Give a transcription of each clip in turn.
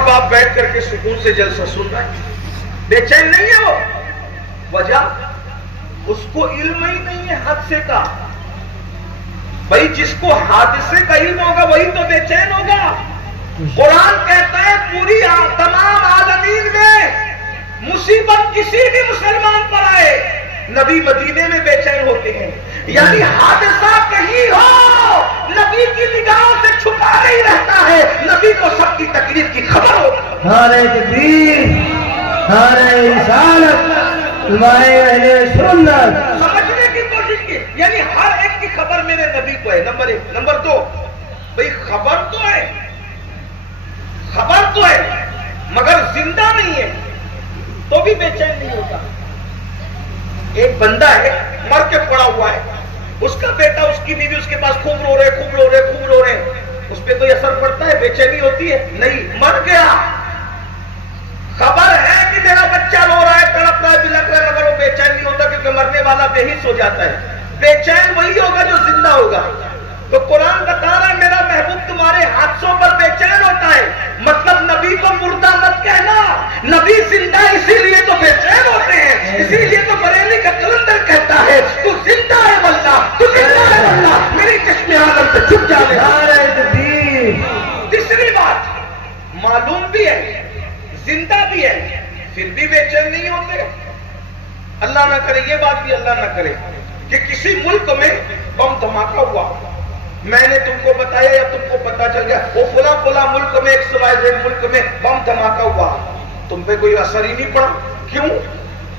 ماں باپ بیٹھ کر کے سکون سے جلسہ سن رہے ہیں، بے چین نہیں ہے وہ. وجہ اس کو علم ہی نہیں ہے حادثے کا. بھائی جس کو حادثے کا علم ہوگا وہی تو بے چین ہوگا. قرآن کہتا ہے پوری تمام عالمین میں مصیبت کسی بھی مسلمان پر آئے نبی مدینے میں بے چین ہوتے ہیں. یعنی حادثہ کہیں ہو نبی کی نگاہوں سے چھپا نہیں رہتا ہے، نبی کو سب کی تکلیف کی خبر ہوتی ہے. نعرہ تکبیر، نعرہ رسالت، تمہارے اہل سنت. سمجھنے کی کوشش کی، یعنی ہر ایک کی خبر میرے نبی کو ہے. نمبر 1. نمبر 2، بھئی خبر تو ہے، خبر تو ہے مگر زندہ نہیں ہے تو بھی بے چین نہیں ہوتا. ایک بندہ ہے مر کے پڑا ہوا ہے، اس کا بیٹا اس کی بیوی اس کے پاس خوب رو رہے خوب رو رہے خوب رو رہے، اس پہ کوئی اثر پڑتا ہے؟ بے چینی ہوتی ہے؟ نہیں. مر گیا، خبر ہے کہ میرا بچہ رو رہا ہے تڑپ رہا ہے بلک رہا ہے مگر وہ بے چین نہیں ہوتا کیونکہ مرنے والا بے حس ہو جاتا ہے. بے چین وہی ہوگا جو زندہ ہوگا. تو قرآن بتا رہا ہے میرا محبوب تمہارے حادثوں پر بے چین ہوتا ہے. مطلب نبی کو مردہ مت کہنا، نبی زندہ اسی لیے تو بے چین ہوتے ہیں. اسی لیے تو بریلی کا کلندر کہتا ہے تو زندہ ہے واللہ، تو زندہ ہے واللہ، میری چشم عالم سے چھپ جانے. نعرہ تکبیر. تیسری بات معلوم بھی ہے زندہ بھی ہے پھر بھی بے چین نہیں ہوتے. اللہ نہ کرے، یہ بات بھی اللہ نہ کرے کہ کسی ملک میں بم دھماکہ ہوا، میں نے تم کو بتایا یا تم کو پتا چل گیا وہ فلاں فلاں ملک میں XYZ ملک میں بم دھماکہ ہوا، تم پہ کوئی اثر ہی نہیں پڑا. کیوں؟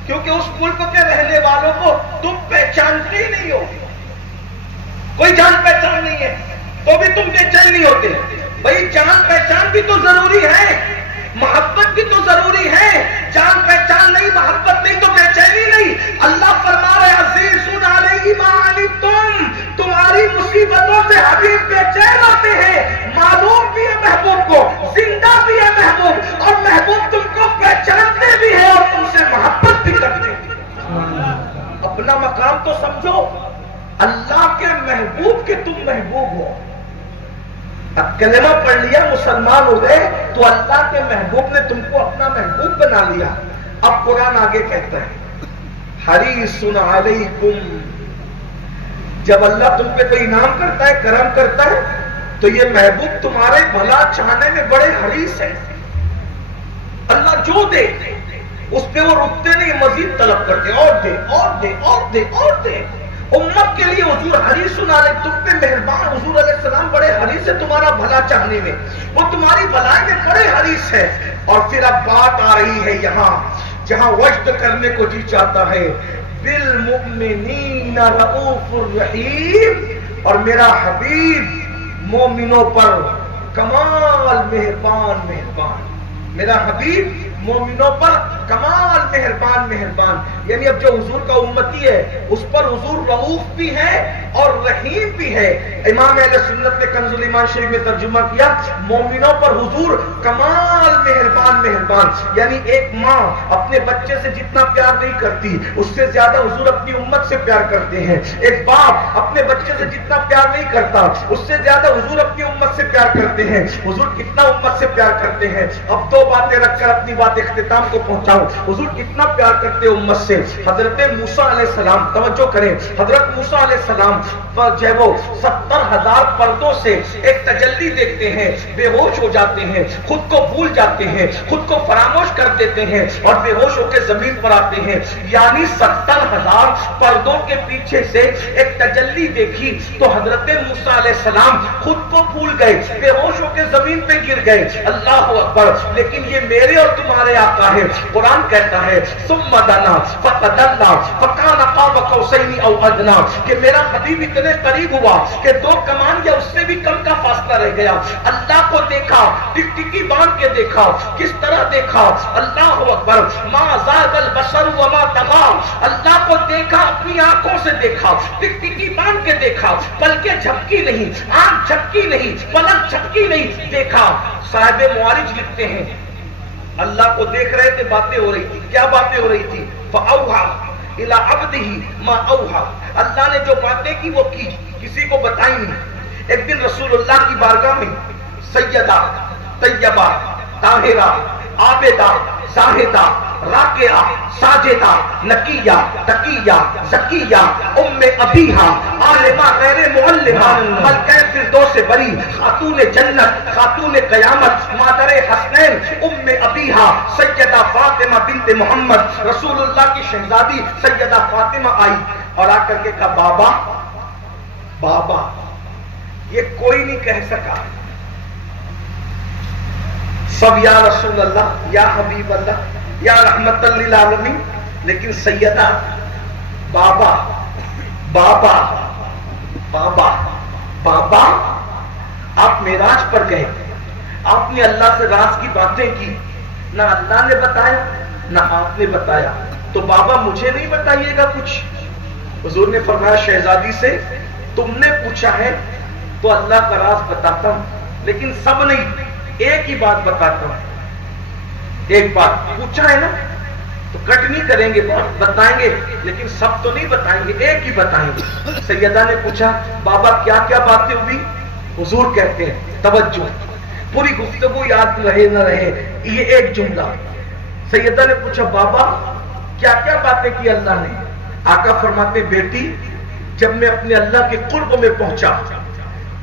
کیونکہ اس ملک کے رہنے والوں کو تم پہچانتے ہی نہیں ہو، کوئی جان پہچان نہیں ہے تو بھی تم بے چین نہیں ہوتے. بھائی جان پہچان بھی تو ضروری ہے، محبت بھی تو ضروری ہے. جان پہچان نہیں، محبت نہیں تو بے چینی نہیں. اللہ فرما رہے عزیز علیہ ما عنتم، تمہاری مصیبتوں سے حبیب بے چین ہوتے ہیں. معلوم بھی ہے محبوب کو، زندہ بھی ہے محبوب، اور محبوب تم کو پہچانتے بھی ہے اور تم سے محبت بھی کرتے ہیں. اپنا مقام تو سمجھو، اللہ کے محبوب کے تم محبوب ہو. اب کلمہ پڑھ لیا مسلمان ہو گئے تو اللہ کے محبوب نے تم کو اپنا محبوب بنا لیا. اب قرآن آگے کہتا ہے حریص علیکم، جب اللہ تم پہ کوئی انعام کرتا ہے کرم کرتا ہے تو یہ محبوب تمہارے بھلا چاہنے میں بڑے حریص ہیں. اللہ جو دے اس پہ وہ رکتے نہیں، مزید طلب کرتے اور دے اور دے اور دے اور دے. امت کے لیے حضور حریص علیہ، تم پہ مہربان. حضور علیہ السلام بڑے حریص ہے تمہارا بھلا چاہنے میں، وہ تمہاری بھلائی میں بڑے حریص ہے. اور پھر اب بات آ رہی ہے یہاں جہاں وجد کرنے کو جی چاہتا ہے، بالمؤمنین رؤوف الرحیم، اور میرا حبیب مومنوں پر کمال مہربان مہربان. میرا حبیب مومنوں پر کمال مہربان مہربان. یعنی اب جو حضور کا امتی ہے اس پر حضور رؤوف بھی ہے اور رحیم بھی ہے. امام اہل سنت نے کنز الایمان شریف میں ترجمہ کیا مومنوں پر حضور کمال مہربان مہربان. یعنی ایک ماں اپنے بچے سے جتنا پیار نہیں کرتی اس سے زیادہ حضور اپنی امت سے پیار کرتے ہیں. ایک باپ اپنے بچے سے جتنا پیار نہیں کرتا اس سے زیادہ حضور اپنی امت سے پیار کرتے ہیں. حضور کتنا امت سے پیار کرتے ہیں. اب دو باتیں رکھ کر اپنی بات اختتام کو پہنچاؤں. حضور کتنا پیار کرتے امت سے. حضرت موسیٰ علیہ السلام، توجہ کریں، حضرت موسیٰ علیہ السلام پر جو ہے وہ 70,000 پردوں سے ایک تجلی دیکھتے ہیں، بے ہوش ہو جاتے ہیں، خود کو بھول جاتے ہیں، خود کو فراموش کر دیتے ہیں اور بے ہوش ہو کے زمین پر آتے ہیں. یعنی 70,000 پردوں کے پیچھے سے ایک تجلی دیکھی تو حضرت موسیٰ علیہ السلام خود کو بھول گئے، بے ہوش ہو کے زمین پہ گر گئے. اللہ اکبر. لیکن یہ میرے اور تمہارے آقا ہے. قرآن کہتا ہے ثم دنا فتدلى فكان قاب قوسين او ادنى، کہ میرا حبیب اتنے قریب ہوا کہ 2 کمان یا اس سے بھی کم کا فاصلہ رہ گیا. اللہ کو دیکھا، ٹکٹکی باندھ کے دیکھا. کس طرح دیکھا؟ اللہ اکبر. ما زاغ البصر وما طغى. اللہ کو دیکھا، اپنی آنکھوں سے دیکھا، ٹکٹکی باندھ کے دیکھا، پلکیں جھپکی نہیں، آنکھ جھپکی نہیں، پلک جھپکی نہیں، دیکھا. صاحب معارج لکھتے ہیں اللہ کو دیکھ رہے تھے، باتیں ہو رہی تھی. کیا باتیں ہو رہی تھی؟ فَأَوْحَى إِلَىٰ عَبْدِهِ مَا أَوْحَى. اللہ نے جو باتیں کی وہ کی، کسی کو بتائی نہیں. ایک دن رسول اللہ کی بارگاہ میں سیدہ طیبہ طاہرہ طاہرہ عابدہ زاہدہ راکعہ ساجدہ نقیہ تقیہ زکیہ ام ابیہا عالمہ غیر معلمہ ملکہ فردوس بری خاتون جنت خاتون قیامت مادر حسنین ام ابیہا سیدہ فاطمہ بنت محمد رسول اللہ کی شہزادی سیدہ فاطمہ آئی اور آ کر کے کہا بابا بابا. یہ کوئی نہیں کہہ سکا. سب یا رسول اللہ یا حبیب اللہ یا رحمت للعالمین، لیکن سیدہ بابا بابا بابا بابا. آپ معراج پر گئے، آپ نے اللہ سے راز کی باتیں کی، نہ اللہ نے بتایا نہ آپ نے بتایا، تو بابا مجھے نہیں بتائیے گا کچھ. حضور نے فرمایا شہزادی سے تم نے پوچھا ہے تو اللہ کا راز بتاتا ہوں، لیکن سب نہیں، ایک ہی بات بتاتا ہوں. ایک بات پوچھا ہے نا تو کٹ نہیں کریں گے، بتائیں گے، لیکن سب تو نہیں بتائیں گے، ایک ہی بتائیں گے. سیدہ نے پوچھا بابا کیا کیا باتیں ہوئی؟ حضور کہتے ہیں توجہ، پوری گفتگو یاد رہے نہ رہے، یہ ایک جملہ. سیدہ نے پوچھا بابا کیا کیا باتیں کی اللہ نے؟ آقا فرماتے بیٹی جب میں اپنے اللہ کے قرب میں پہنچا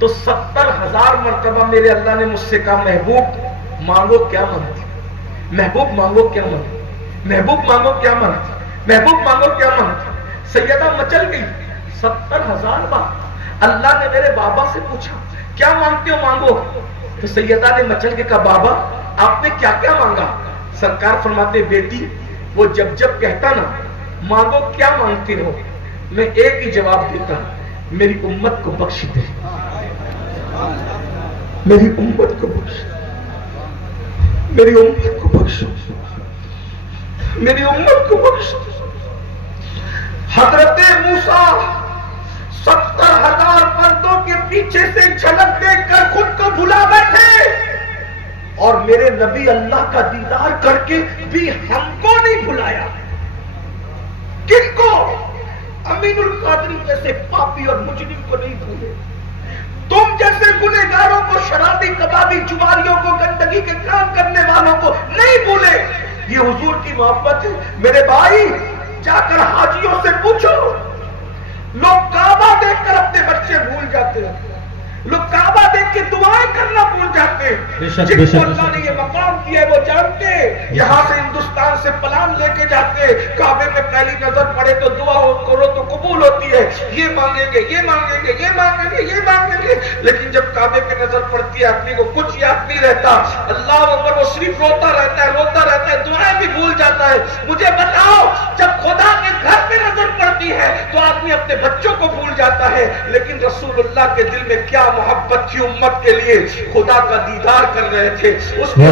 تو 70,000 مرتبہ میرے اللہ نے مجھ سے کہا محبوب مانگو کیا مانگتی، محبوب مانگو کیا مانگتی، محبوب مانگو کیا مانگتی، محبوب مانگو کیا مانگتی. سیدہ مچل گئی. 70,000 بار اللہ نے میرے بابا سے پوچھا کیا مانگتے ہو مانگو. تو سیدہ نے مچل کے کہا بابا آپ نے کیا کیا مانگا؟ سرکار فرماتے بیٹی وہ جب جب کہتا نا مانگو کیا مانگتے ہو، میں ایک ہی جواب دیتا میری امت کو بخش دے، میری امت کو بخش، میری امت کو بخش، میری امت کو بخش. حضرت موسیٰ 70,000 پردوں کے پیچھے سے جھلک دیکھ کر خود کو بھلا بیٹھے، اور میرے نبی اللہ کا دیدار کر کے بھی ہم کو نہیں بھلایا. کن کو؟ امین القادری جیسے پاپی اور مجرم کو نہیں بھولے، تم جیسے گنہگاروں کو، شرابی کبابی جواریوں کو، گندگی کے کام کرنے والوں کو نہیں بھولے. یہ حضور کی محبت ہے. میرے بھائی جا کر حاجیوں سے پوچھو، لوگ کعبہ دیکھ کر اپنے بچے بھول جاتے ہیں، لوگ کعبہ دیکھ کے دعائیں کرنا بھول جاتے ہیں. جن کو اللہ نے یہ مقام کیا ہے وہ جانتے ہیں. یہاں سے ہندوستان سے پلان لے کے جاتے ہیں، کعبے میں پہلی نظر پڑے تو دعا کرو تو قبول ہوتی ہے، یہ مانگیں گے یہ مانگیں گے یہ مانگیں گے یہ مانگیں گے، لیکن جب کعبے پہ نظر پڑتی ہے آدمی کو کچھ یاد نہیں رہتا. اللہ اکبر، وہ صرف روتا رہتا ہے روتا رہتا ہے، دعائیں بھی بھول جاتا ہے. مجھے بتاؤ جب خدا کے گھر پہ نظر پڑتی ہے تو آدمی اپنے بچوں کو بھول جاتا ہے، لیکن رسول اللہ کے دل میں کیا محبت تھی امت کے لیے. خدا کا دیدار کر رہے تھے، اس کے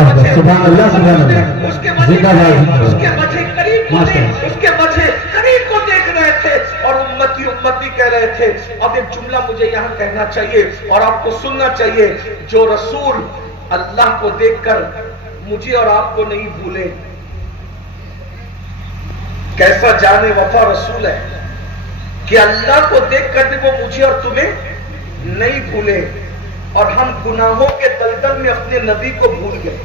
وجہ قریب کو دیکھ رہے تھے، اور امتی امتی کہہ رہے تھے. اب ایک جملہ مجھے یہاں کہنا چاہیے اور آپ کو سننا چاہیے. جو رسول اللہ کو دیکھ کر مجھے اور آپ کو نہیں بھولے، کیسا جانے وفا رسول ہے کہ اللہ کو دیکھ کر وہ مجھے اور تمہیں نہیں بھولے، اور ہم گناہوں کے دلدل میں اپنے نبی کو بھول گئے.